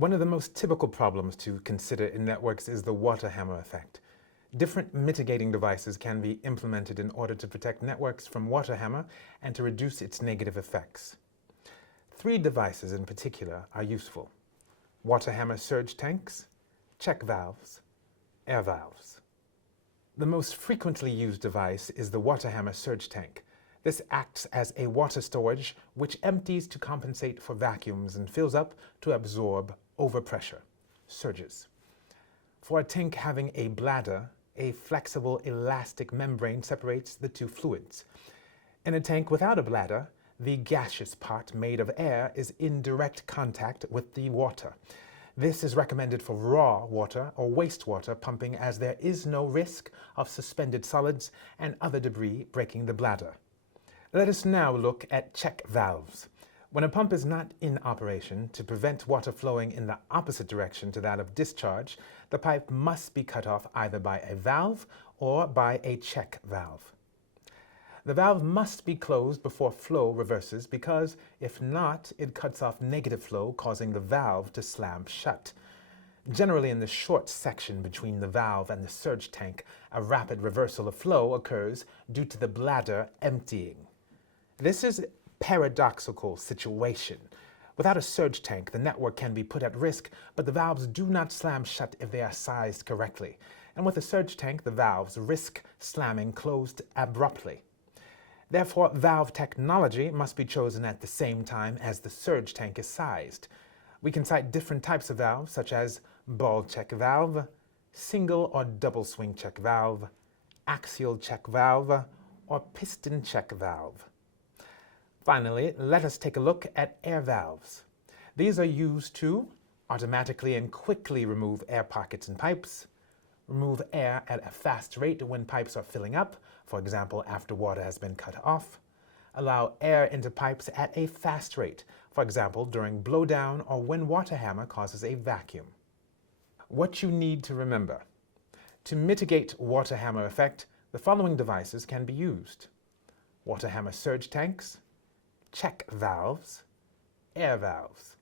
One of the most typical problems to consider in networks is the water hammer effect. Different mitigating devices can be implemented in order to protect networks from water hammer and to reduce its negative effects. 3 devices in particular are useful: water hammer surge tanks, check valves, air valves. The most frequently used device is the water hammer surge tank. This acts as a water storage which empties to compensate for vacuums and fills up to absorb overpressure, surges. For a tank having a bladder, a flexible elastic membrane separates the 2 fluids. In a tank without a bladder, the gaseous part made of air is in direct contact with the water. This is recommended for raw water or wastewater pumping, as there is no risk of suspended solids and other debris breaking the bladder. Let us now look at check valves. When a pump is not in operation, to prevent water flowing in the opposite direction to that of discharge, the pipe must be cut off either by a valve or by a check valve. The valve must be closed before flow reverses, because if not, it cuts off negative flow, causing the valve to slam shut. Generally, in the short section between the valve and the surge tank, a rapid reversal of flow occurs due to the bladder emptying. This is a paradoxical situation. Without a surge tank, the network can be put at risk, but the valves do not slam shut if they are sized correctly. And with a surge tank, the valves risk slamming closed abruptly. Therefore, valve technology must be chosen at the same time as the surge tank is sized. We can cite different types of valves, such as ball check valve, single or double swing check valve, axial check valve, or piston check valve. Finally, let us take a look at air valves. These are used to automatically and quickly remove air pockets in pipes, remove air at a fast rate when pipes are filling up, for example, after water has been cut off, allow air into pipes at a fast rate, for example, during blowdown or when water hammer causes a vacuum. What you need to remember: to mitigate water hammer effect, the following devices can be used: water hammer surge tanks, check valves, air valves.